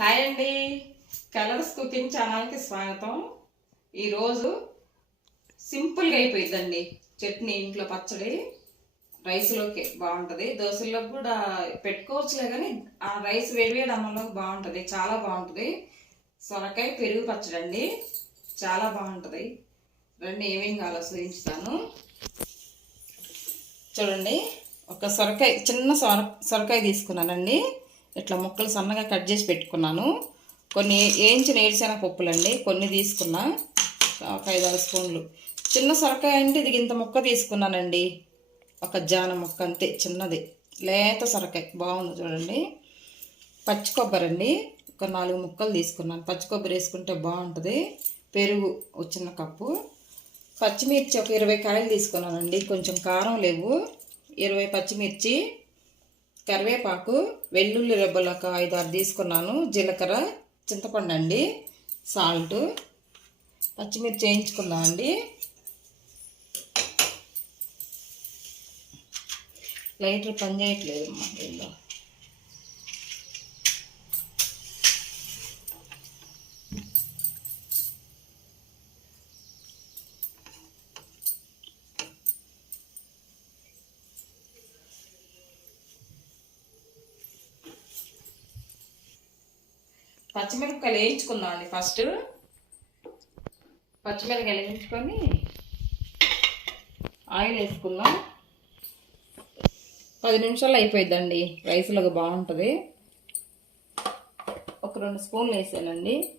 Hi అండి. Colours cooking ఛానల్కి స్వాగతం. ఈరోజు సింపుల్గా అయిపోయిందండి చట్నీ ఇంట్లో పచ్చడి రైస్లోకి బాగుంటుంది. దోశల్లో కూడా పెట్టుకోవచ్చులే కానీ ఆ రైస్ వేడివేడి అన్నంలోకి బాగుంటుంది. చాలా బాగుంటుంది. సొరకాయ పెరుగు పచ్చడి అండి. చాలా బాగుంటుంది. రండి ఏమేం కావాలో చూపించుతాను చూడండి. ఒక సొరకాయ చిన్న సొర సొరకాయ తీసుకున్నానండి. ఇట్లా ముక్కలు సన్నగా కట్ చేసి పెట్టుకున్నాను. కొన్ని వేయించిన ఏడిసిన పప్పులండి కొన్ని తీసుకున్నా. ఒక ఐదు ఆరు స్పూన్లు. చిన్న సొరకాయ అంటే ఇది ఇంత ముక్క తీసుకున్నానండి. ఒక జాన ముక్క అంతే చిన్నది. లేత సొరకాయ బాగుంది చూడండి. పచ్చి కొబ్బరి అండి ఒక నాలుగు ముక్కలు తీసుకున్నాను. పచ్చి కొబ్బరి వేసుకుంటే బాగుంటుంది. పెరుగు ఒక చిన్న కప్పు. పచ్చిమిర్చి ఒక ఇరవై కాయలు తీసుకున్నానండి. కొంచెం కారం లేవు. ఇరవై పచ్చిమిర్చి కరివేపాకు వెల్లుల్లి రెబ్బలు ఒక ఐదు ఆరు తీసుకున్నాను. జీలకర్ర చింతపండు అండి. సాల్ట్. పచ్చిమిర్చి వేయించుకుందాం అండి. లైటర్ పని చేయట్లేదు అమ్మా దీనిలో. పచ్చిమిరపకాయలు వేయించుకుందాం అండి ఫస్ట్. పచ్చిమిరపకాయలు వేయించుకొని ఆయిల్ వేసుకుందాం. పది నిమిషాలు అయిపోయిద్దండి. రైస్లోకి బాగుంటుంది. ఒక రెండు స్పూన్లు వేసానండి.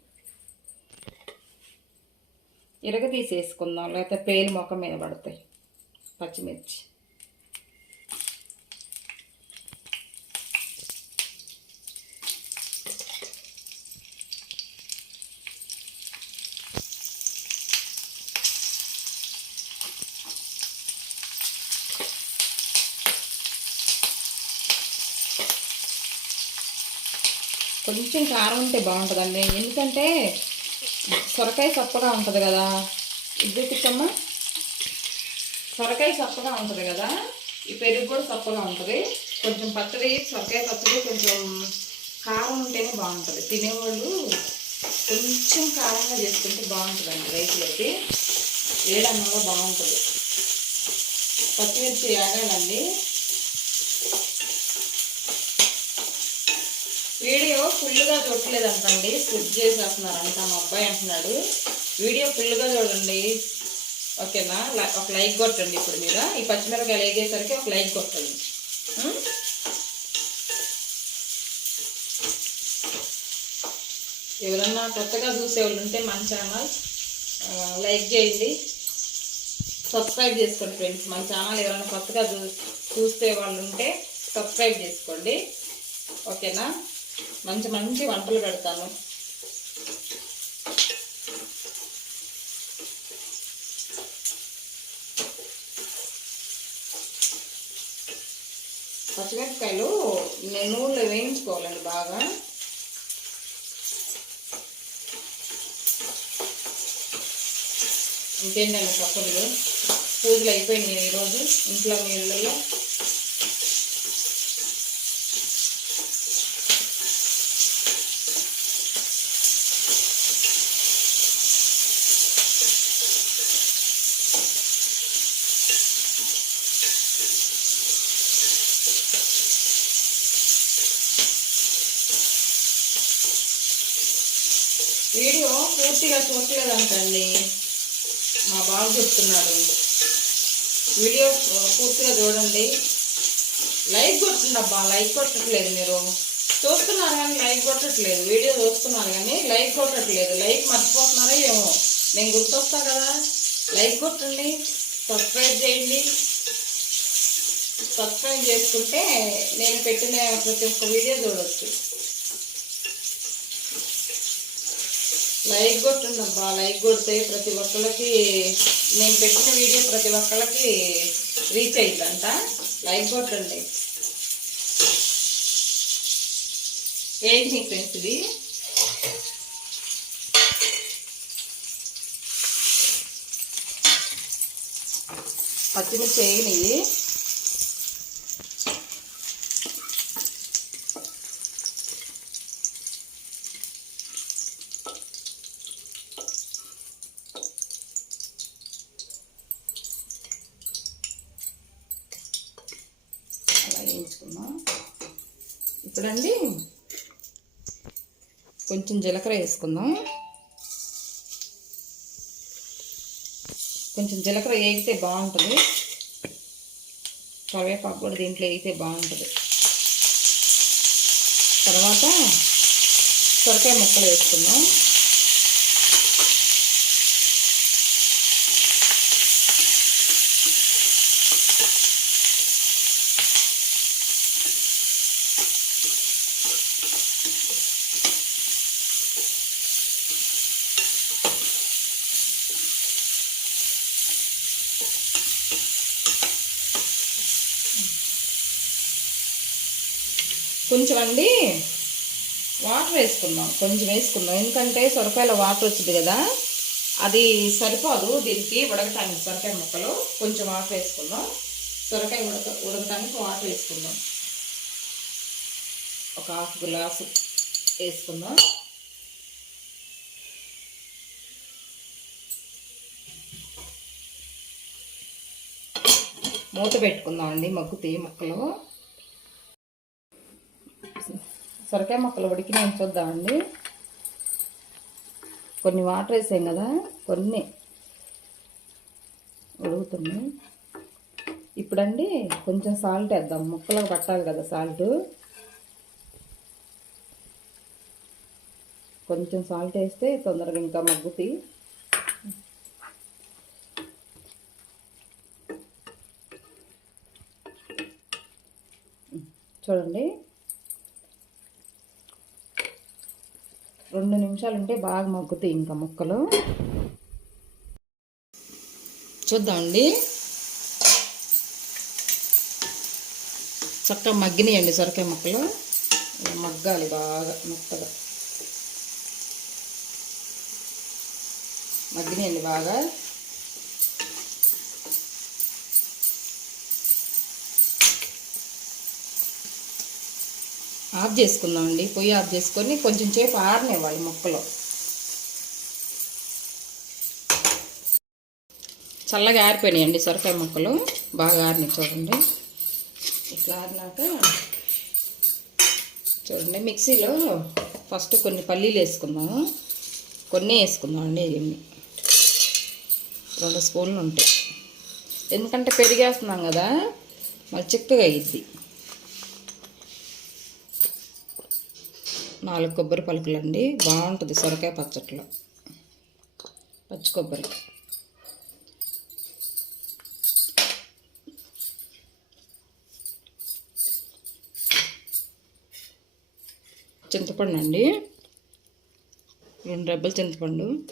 ఇరగ తీసేసుకుందాం. లేకపోతే పేలు మొక్క మీద పడతాయి పచ్చిమిర్చి. కొంచెం కారం ఉంటే బాగుంటుందండి. ఎందుకంటే సొరకాయ సప్పగా ఉంటుంది కదా. ఇద్దరికిచ్చమ్మా సొరకాయ సప్పగా ఉంటుంది కదా. ఈ పెరుగు కూడా సప్పగా ఉంటుంది. కొంచెం పచ్చడి సొరకాయ పచ్చడి కొంచెం కారం ఉంటేనే బాగుంటుంది. తినేవాళ్ళు కొంచెం కారంగా చేసుకుంటే బాగుంటుందండి రైస్లోకి వేడన్నంలో బాగుంటుంది. పచ్చిమిర్చి ఆగాలండి వీడియో ఫుల్గా చూడలేదంటండి. స్కిప్ చేసేస్తున్నారంట మా అబ్బాయి అంటున్నాడు. వీడియో ఫుల్గా చూడండి. ఓకేనా? ఒక లైక్ కొట్టండి ఇప్పుడు మీరు. ఈ పచ్చిమిరపకాయలు వేగేసరికి ఒక లైక్ కొట్టండి. ఎవరన్నా కొత్తగా చూసే వాళ్ళు ఉంటే మన ఛానల్ లైక్ చేయండి. సబ్స్క్రైబ్ చేసుకోండి ఫ్రెండ్స్. మన ఛానల్ ఎవరైనా కొత్తగా చూ చూస్తే వాళ్ళు ఉంటే సబ్స్క్రైబ్ చేసుకోండి. ఓకేనా? మంచి మంచి వంటలు పెడతాను. పచ్చిమిరపకాయలు నూనెలో వేయించుకోవాలండి బాగా. ఇంకేంటండి పప్పులు? పూజలు అయిపోయింది ఈరోజు. ఇంట్లో మీ ఇళ్ళల్లో వీడియో పూర్తిగా మా బాబు చెప్తున్నాడు వీడియో పూర్తిగా చూడండి. లైక్ కొట్టండి అబ్బా లైక్ కొట్టట్లేదు మీరు. చూస్తున్నారు కానీ లైక్ కొట్టట్లేదు. వీడియో చూస్తున్నారు కానీ లైక్ కొట్టట్లేదు. లైక్ మర్చిపోతున్నారో ఏమో. నేను గుర్తొస్తా కదా. లైక్ కొట్టండి సబ్స్క్రైబ్ చేయండి. సబ్స్క్రైబ్ చేసుకుంటే నేను పెట్టిన ప్రతి ఒక్క వీడియో చూడవచ్చు లైక్ కొట్టండి అబ్బా లైక్ కొడితే ప్రతి ఒక్కరికి నేను పెట్టిన వీడియో ప్రతి ఒక్కరికి రీచ్ అయ్యిందంట లైక్ కొట్టండి. ఏంటి నీ ఫ్రెండ్స్ ఇది? పచ్చిమిర్చి వేగినవి కొంచెం జీలకర్ర వేసుకుందాం. కొంచెం జీలకర్ర వేగితే బాగుంటుంది. కరివేపాకు కూడా దీంట్లో వేగితే బాగుంటుంది. తర్వాత సొరకాయ ముక్కలు వేసుకుందాం. కొంచెం అండి వాటర్ వేసుకుందాం. కొంచెం వేసుకుందాం. ఎందుకంటే సొరకాయలో వాటర్ వచ్చింది కదా అది సరిపోదు దీనికి ఉడకటానికి సొరకాయ ముక్కలు. కొంచెం వాటర్ వేసుకుందాం. సొరకాయ ఉడక ఉడకటానికి వాటర్ వేసుకుందాం. ఒక హాఫ్ గ్లాసు వేసుకుందాం. మూత పెట్టుకుందాం అండి మగ్గుతాయి ముక్కలు. సొరకాయ ముక్కలు ఉడికినాయి చూద్దామండి? కొన్ని వాటర్ వేసాం కదా కొన్ని ఉడుకుతుంది. ఇప్పుడండి కొంచెం సాల్ట్ వేద్దాం. ముక్కలకు పట్టాలి కదా సాల్ట్ కొంచెం సాల్ట్ వేస్తే తొందరగా ఇంకా మగ్గుతాయి. చూడండి. రెండు నిమిషాలు ఉంటే బాగా మగ్గుతాయి ఇంకా ముక్కలు. చూద్దామండి చక్కగా మగ్గినాయండి సొరకాయ ముక్కలు. మగ్గాలి బాగా మెత్తగా. మగ్గినాయండి బాగా. ఆఫ్ చేసుకుందామండి. పొయ్యి ఆఫ్ చేసుకొని కొంచెం సేపు ఆరనివ్వాలి మొక్కలు. చల్లగా ఆరిపోయినాయండి సొరకాయ ముక్కలు. బాగా ఆరినాయి చూడండి. ఇట్లా ఆరినాక చూడండి మిక్సీలో ఫస్ట్ కొన్ని పల్లీలు వేసుకుందాము. కొన్ని వేసుకుందాం అండి ఇవన్నీ. రెండు స్పూన్లు ఉంటాయి. ఎందుకంటే పెరిగేస్తున్నాం కదా మళ్ళీ చిక్కగా అయ్యిద్ది నాలుగు కొబ్బరి పలుకులండి. బాగుంటుంది సొరకాయ పచ్చట్లో. పచ్చి కొబ్బరి. చింతపండు అండి. రెండు డబ్బులు చింతపండు.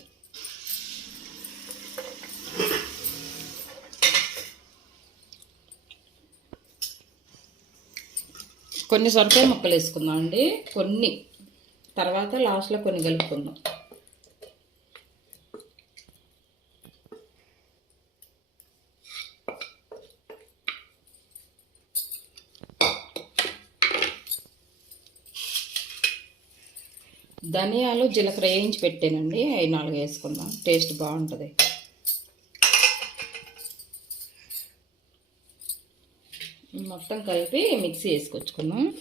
కొన్ని సొరకాయ ముక్కలు వేసుకుందాం అండి కొన్ని. తర్వాత లాస్ట్లో కొన్ని కలుపుకుందాం. ధనియాలు జీలకర్ర వేయించి పెట్టానండి. అవి నాలుగు వేసుకుందాం. టేస్ట్ బాగుంటుంది. మొత్తం కలిపి మిక్సీ వేసుకొచ్చుకున్నాం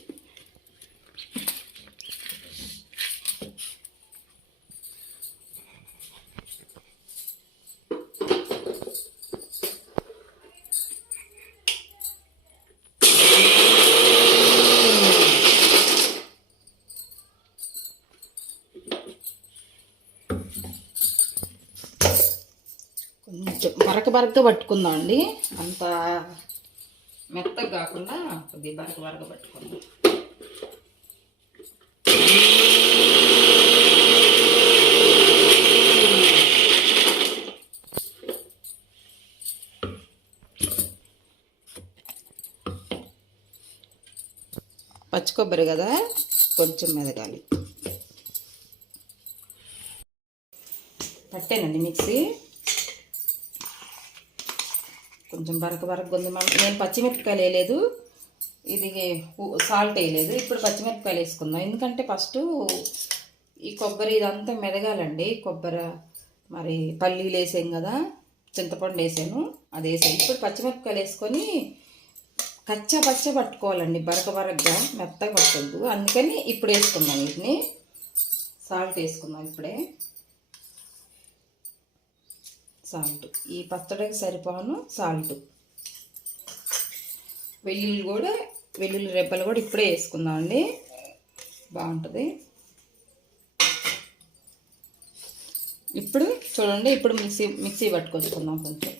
కొంచెం బరక బరకగా పట్టుకుందాం అండి. అంత మెత్తగా కాకుండా కొద్దిగా బరక బరక పట్టుకుందాం. పచ్చి కొబ్బరి కదా కొంచెం మెదగాలి. పట్టానండి మిక్సీ. కొంచెం బరక బరక ఉంది నేను పచ్చిమిరపకాయలు వేయలేదు. ఇది సాల్ట్ వేయలేదు. ఇప్పుడు పచ్చిమిరపకాయలు వేసుకుందాం. ఎందుకంటే ఫస్ట్ ఈ కొబ్బరి ఇదంతా మెదగాలండి. కొబ్బరి మరి పల్లీలు వేసాం కదా చింతపండు వేసాను అది వేసాను. ఇప్పుడు పచ్చిమిరపకాయలు వేసుకొని కచ్చా పచ్చ పట్టుకోవాలండి. బరక బరకగా మెత్తగా పట్టొద్దు. అందుకని ఇప్పుడు వేసుకుందాం వీటిని. సాల్ట్ వేసుకుందాం ఇప్పుడే. సాల్ట్. ఈ పచ్చడికి సరిపోను సాల్ట్. వెల్లుల్లి కూడా వెల్లుల్లి రెబ్బలు కూడా ఇప్పుడే వేసుకుందాం అండి బాగుంటుంది. ఇప్పుడు చూడండి ఇప్పుడు మిక్సీ మిక్సీ పట్టుకొచ్చుకుందాం కొంచెం.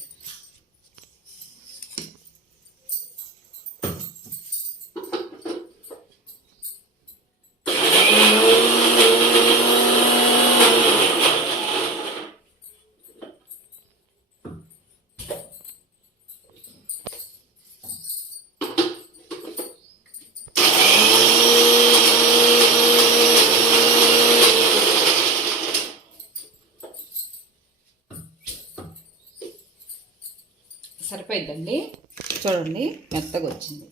సరిపోయిందండి చూడండి మెత్తగా వచ్చింది.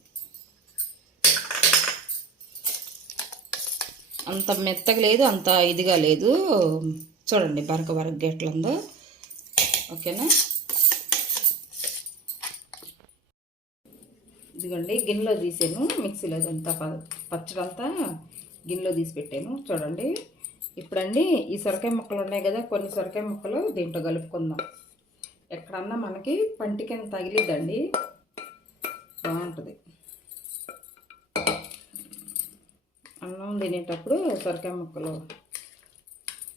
అంత మెత్తగా లేదు అంత ఇదిగా లేదు. చూడండి బరక బరక ఎట్లా ఉందో. ఓకేనా? ఇదిగోండి గిన్నెలో తీసాను. మిక్సీలో అంతా పచ్చడి పచ్చడంతా గిన్నెలో తీసి పెట్టాను. చూడండి. ఇప్పుడండి ఈ సొరకాయ ముక్కలు ఉన్నాయి కదా కొన్ని సొరకాయ ముక్కలు దీంట్లో కలుపుకుందాం. ఎక్కడన్నా మనకి పంటి కింద తగిలిద్దండి బాగుంటుంది. అన్నం తినేటప్పుడు సొరకాయ ముక్కలు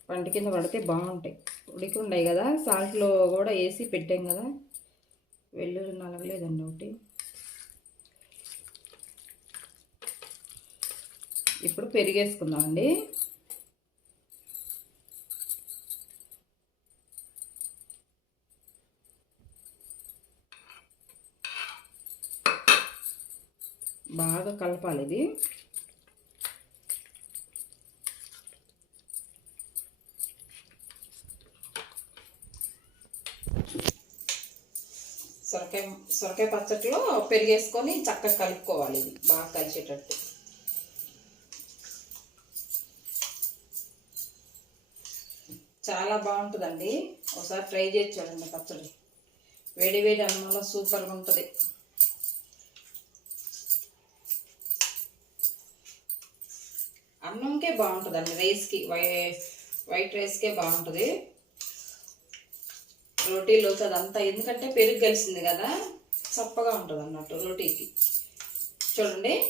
పంటి కింద పడితే బాగుంటాయి. ఉడికి ఉన్నాయి కదా సాల్ట్లో కూడా వేసి పెట్టాం కదా. వెల్లుల్లి నలగలేదండి ఒకటి. ఇప్పుడు పెరిగేసుకుందామండి. బాగా కలపాలి ఇది. సొరకాయ సొరకాయ పచ్చట్లో పెరిగేసుకొని చక్కగా కలుపుకోవాలి ఇది బాగా కలిసేటట్టు. చాలా బాగుంటుందండి. ఒకసారి ట్రై చేసి చూడండి పచ్చడి. వేడి వేడి అన్నంలో సూపర్గా ఉంటుంది. అన్నంకే బాగుంటుందండి రైస్కి. వై వైట్ రైస్కే బాగుంటుంది. రోటీలోకి అదంతా ఎందుకంటే పెరుగు కలిసింది కదా చప్పగా ఉంటుంది అన్నట్టు రోటీకి. చూడండి.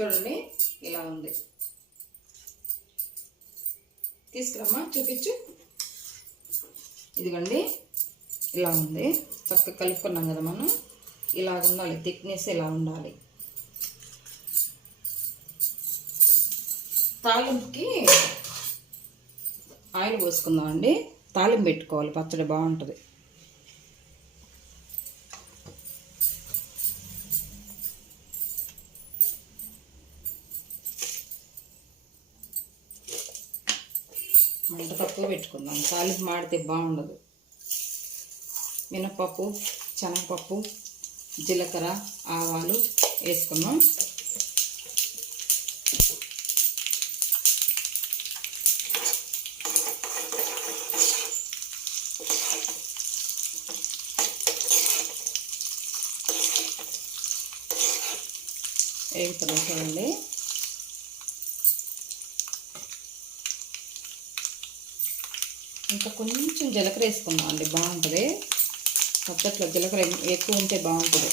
చూడండి. ఇలా ఉంది. తీసుకురమ్మా చూపించు. ఇదిగోండి. ఇలా ఉంది. చక్కగా కలుపుకున్నాం కదా మనం. ఇలా ఉండాలి థిక్నెస్ ఇలా ఉండాలి. తాలింపుకి ఆయిల్ పోసుకుందాం అండి. తాలింపు పెట్టుకోవాలి. పచ్చడి బాగుంటుంది. మంట తక్కువ పెట్టుకుందాం. తాలింపు మాడితే బాగుండదు. మినపప్పు శనగపప్పు జీలకర్ర ఆవాలు వేసుకున్నాం వేగుతున్నాం అండి ఇంకా కొంచెం జీలకర్ర వేసుకుందాం అండి బాగుంటుంది మొత్తట్లో జీలకర్ర ఎక్కువ ఉంటే బాగుంటుంది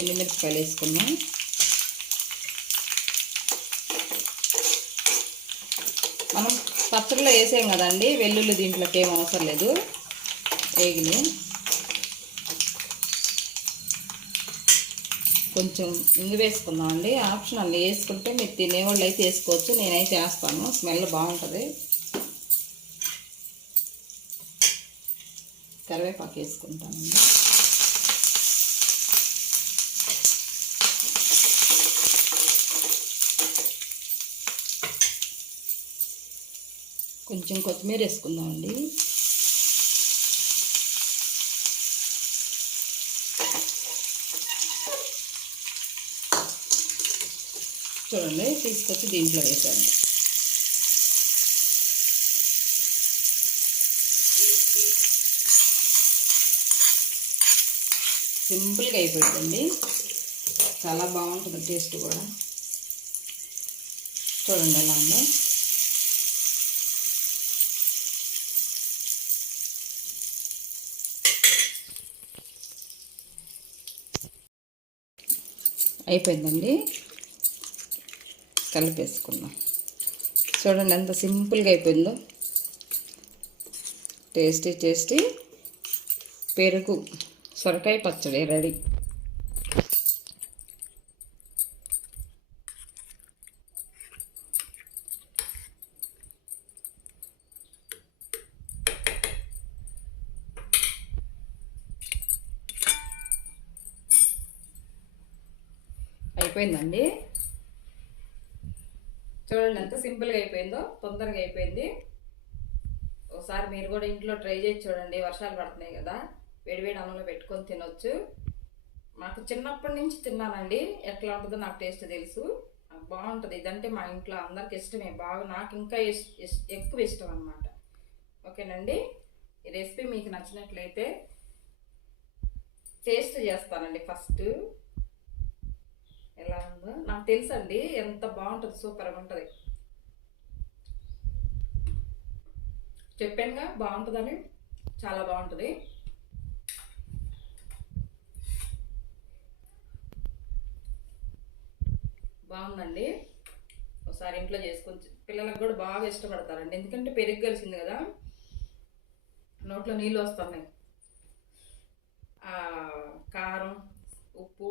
ఎండుమిరపకాయలు వేసుకుందాం మనం పచ్చడిలో వేసాం కదండి వెల్లుల్లి దీంట్లోకి ఏం అవసరం లేదు వేగిని కొంచెం ఇంగు వేసుకుందాం అండి ఆప్షనల్ వేసుకుంటే మీరు తినేవాళ్ళు అయితే వేసుకోవచ్చు. నేనైతే వేస్తాను. స్మెల్ బాగుంటుంది. కరివేపాకు వేసుకుంటానండి. కొంచెం కొత్తిమీర వేసుకుందామండి. చూడండి తీసుకొచ్చి దీంట్లో వేసాను సింపుల్గా అయిపోయిందండి. చాలా బాగుంటుంది టేస్ట్ కూడా. చూడండి ఎలా ఉందో. అయిపోయిందండి. కలిపేసుకున్నాం చూడండి ఎంత సింపుల్గా అయిపోయిందో. Tasty tasty. పెరుగు సొరకాయ పచ్చడి రెడీ అయిపోయిందండి చూడండి ఎంత సింపుల్గా అయిపోయిందో తొందరగా అయిపోయింది. ఒకసారి మీరు కూడా ఇంట్లో ట్రై చేసి చూడండి. వర్షాలు పడుతున్నాయి కదా వేడివేడి అన్నంలో పెట్టుకొని తినొచ్చు. మాకు చిన్నప్పటి నుంచి తిన్నానండి. ఎట్లా ఉంటుందో నాకు టేస్ట్ తెలుసు. నాకు బాగుంటుంది. ఇదంటే మా ఇంట్లో అందరికి ఇష్టమే. బాగా నాకు ఇంకా ఇష్- ఇష్- ఎక్కువ ఇష్టం అనమాట ఓకేనండి? ఈ రెసిపీ మీకు నచ్చినట్లయితే టేస్ట్ చేస్తానండి ఫస్ట్. ఎలా ఉందో? నాకు తెలుసండి. ఎంత బాగుంటుంది. సూపర్గా ఉంటుంది. చెప్పానుగా బాగుంటుందని చాలా బాగుంటుంది. బాగుందండి. ఒకసారి ఇంట్లో చేసుకొని పిల్లలకు కూడా బాగా ఇష్టపడతారండి. ఎందుకంటే పెరుగు కలిసింది కదా. నోట్లో నీళ్ళు వస్తున్నాయి. కారం ఉప్పు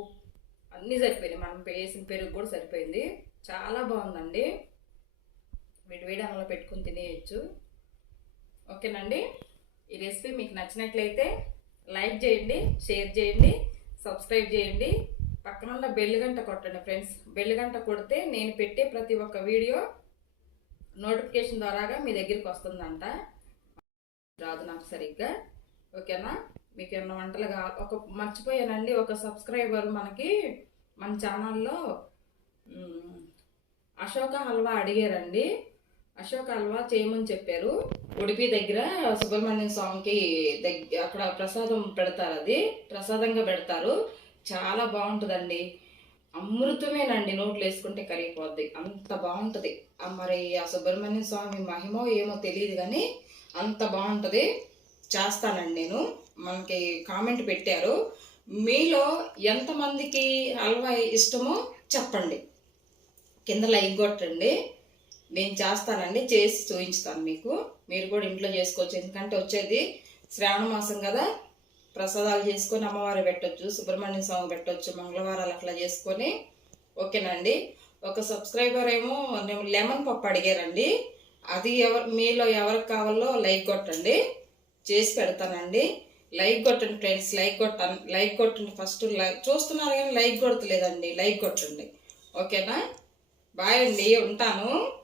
అన్నీ సరిపోయినాయి. మనం వేసిన పెరుగు కూడా సరిపోయింది. చాలా బాగుందండి. వేడి వేడి అన్నంలో పెట్టుకుని తినేయచ్చు. ఓకేనండి? ఈ రెసిపీ మీకు నచ్చినట్లయితే లైక్ చేయండి షేర్ చేయండి సబ్స్క్రైబ్ చేయండి. పక్కన ఉన్న బెల్ గంట కొట్టండి ఫ్రెండ్స్. బెల్ గంట కొడితే నేను పెట్టే ప్రతి ఒక్క వీడియో నోటిఫికేషన్ ద్వారాగా మీ దగ్గరికి వస్తుందంట. రాదు నాకు సరిగ్గా. ఓకేనా? మీకు ఏమన్నా వంటలు కావాలి ఒక మర్చిపోయానండి. ఒక సబ్స్క్రైబర్ మనకి మన ఛానల్లో అశోక హల్వా అడిగారండి. అశోక హల్వా చేయమని చెప్పారు. ఉడిపి దగ్గర సుబ్రహ్మణ్యం స్వామికి దగ్గర అక్కడ ప్రసాదం పెడతారు అది. ప్రసాదంగా పెడతారు. చాలా బాగుంటుందండి. అమృతమేనండి నోట్లు వేసుకుంటే కరిగిపోద్ది. అంత బాగుంటుంది. మరి ఆ సుబ్రహ్మణ్య స్వామి మహిమో ఏమో తెలియదు కానీ అంత బాగుంటుంది. చేస్తానండి నేను. మనకి కామెంట్ పెట్టారు. మీలో ఎంతమందికి హల్వా ఇష్టమో చెప్పండి. కింద లైక్ కొట్టండి. నేను చేస్తానండి చేసి చూపించుతాను మీకు. మీరు కూడా ఇంట్లో చేసుకోవచ్చు. ఎందుకంటే వచ్చేది శ్రావణ మాసం కదా. ప్రసాదాలు చేసుకొని అమ్మవారు పెట్టొచ్చు సుబ్రహ్మణ్య స్వామి పెట్టొచ్చు మంగళవారాలు అట్లా చేసుకొని. ఓకేనండి. ఒక సబ్స్క్రైబర్ ఏమో నేను లెమన్ పప్పు అడిగారండి. అది ఎవరు మీలో ఎవరికి కావాలో లైక్ కొట్టండి. చేసి పెడతానండి. లైక్ కొట్టండి ఫ్రెండ్స్ లైక్ కొట్టాను లైక్ కొట్టండి. ఫస్ట్ లైక్ చూస్తున్నారు కానీ లైక్ కొడతలేదండి. లైక్ కొట్టండి. ఓకేనా? బాయ్ అండి ఉంటాను.